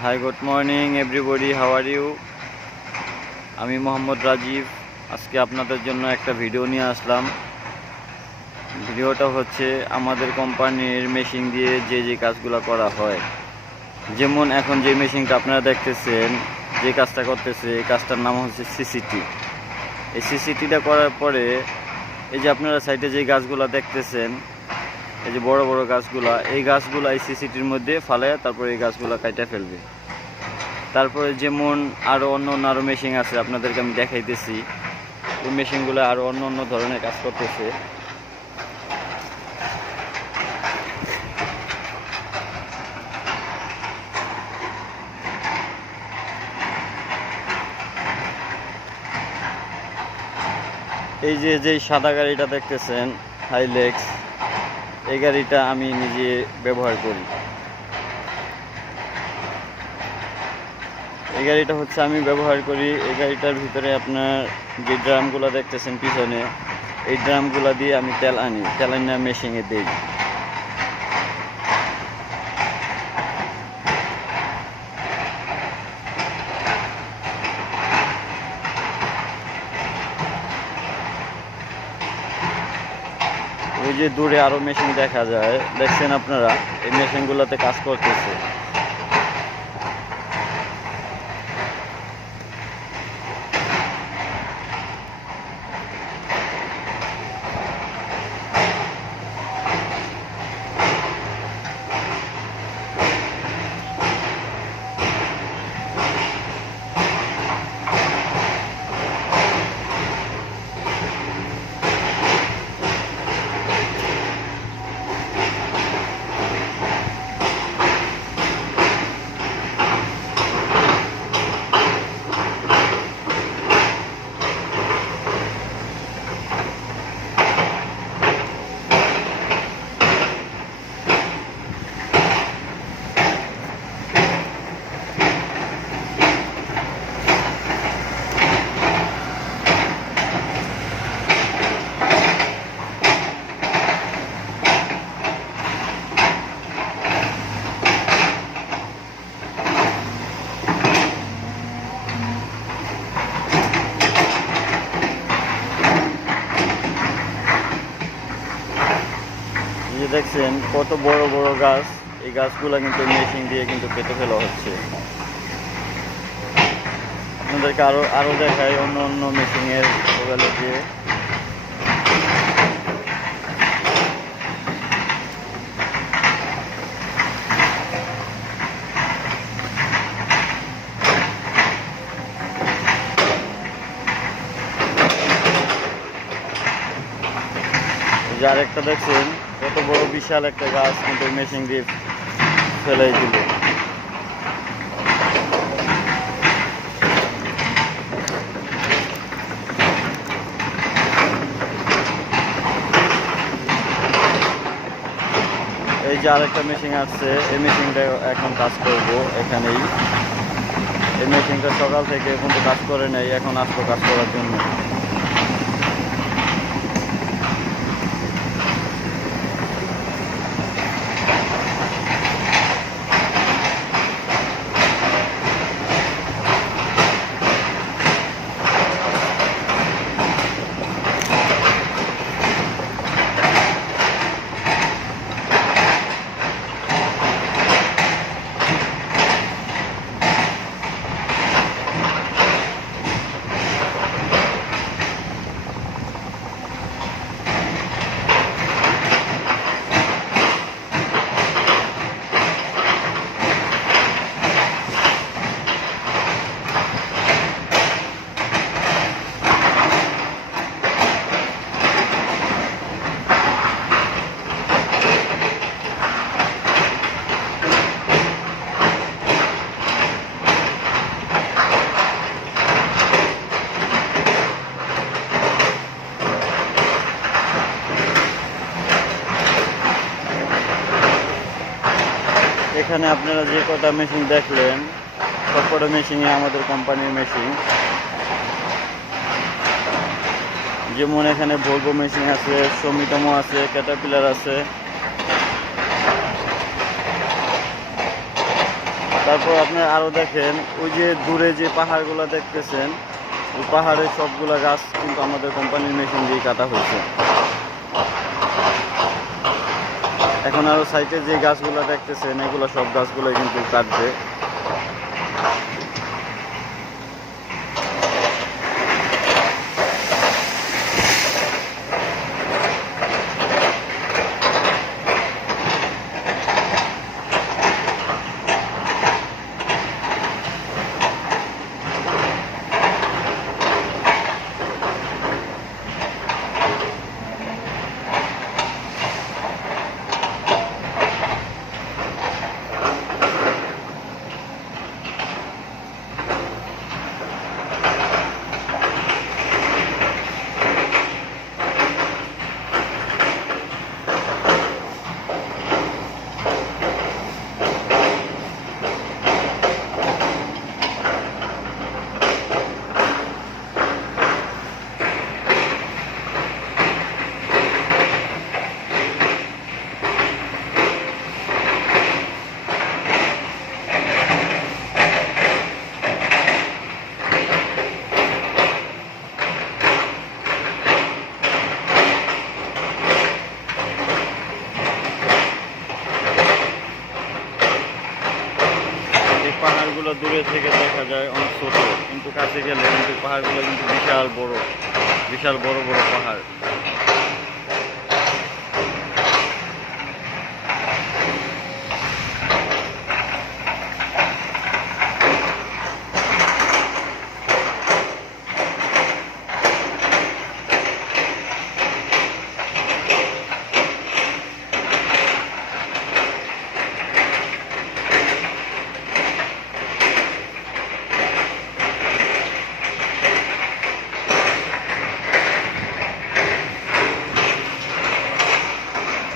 Hi, good morning everybody. How are you? আমি মোহাম্মদ রাজীব। আজকে আপনাদের জন্য একটা ভিডিও নিয়ে আসলাম। ভিডিওটা হচ্ছে আমাদের কোম্পানির মেশিন দিয়ে যে কাজগুলো করা হয়। যেমন এখন যে মেশিনটা আপনারা দেখতেছেন, যে কাজটা করতেছে, এই কাজটার নাম হচ্ছে সিসিটি। এই সিসিটিটা করার পরে এই যে আপনারা সাইডে যে গাছগুলো দেখতেছেন, এই যে বড় বড় গাছগুলা, এই গাছগুলা এই সিসিটির মধ্যে ফালায় তারপরে এই গাছগুলা কাইটা ফেলবে। তারপরে যেমন আরও অন্য মেশিন আছে, আপনাদেরকে আমি দেখাইতেছি। ওই মেশিনগুলো আরও অন্য ধরনের কাজ করতেছে। এই যে সাদা গাড়িটা দেখতেছেন, হাইলেক্স, এই গাড়িটা আমি নিজে ব্যবহার করি। এই গাড়িটা হচ্ছে আমি ব্যবহার করি। এই গাড়িটার ভিতরে আপনার যে ড্রামগুলো দেখতেছেন পিছনে, এই ড্রামগুলো দিয়ে আমি তেল আনি মেশিনে দিই। ওই যে দূরে আরো মেশিন দেখা যায়, দেখছেন আপনারা, এই মেশিনগুলোতে কাজ করতেছে। দেখছেন কত বড় বড় গাছ, এই গাছগুলো কিন্তু মেশিন দিয়ে কিন্তু কেটে ফেলা হচ্ছে। আপনাদেরকে আরো দেখাই অন্য মেশিনের মোবাইলে দিয়ে। যার একটা দেখছেন কত বড় বিশাল একটা গাছ কিন্তু মেশিন দিয়ে ফেলাই দিল। এই যে আরেকটা মেশিন আসছে, এই মেশিনটা এখন কাজ করব এখানেই। এই মেশিনটা সকাল থেকে এখন তো কাজ করে নাই, এখন আসবো কাজ করার জন্য। এখানে আপনারা যে কটা মেশিন দেখলেন, সবকটা মেশিনই আমাদের কোম্পানির মেশিন। যেমন এখানে ভলভো মেশিন আছে, সমিতমো আছে, ক্যাটারপিলার আছে। তারপর আপনারা আরো দেখেন ওই যে দূরে যে পাহাড়গুলো দেখতেছেন, ওই পাহাড়ের সবগুলা গাছ কিন্তু আমাদের কোম্পানির মেশিন দিয়ে কাটা হয়েছে। এখন আরো সাইডে যে গাছগুলো দেখতেছেন এগুলো সব গাছগুলো কিন্তু কাটবে। পাহাড়গুলো দূরে থেকে দেখা যায় অনেক ছোট, কিন্তু কাছে গেলে কিন্তু পাহাড়গুলো কিন্তু বিশাল বড় বড় পাহাড়।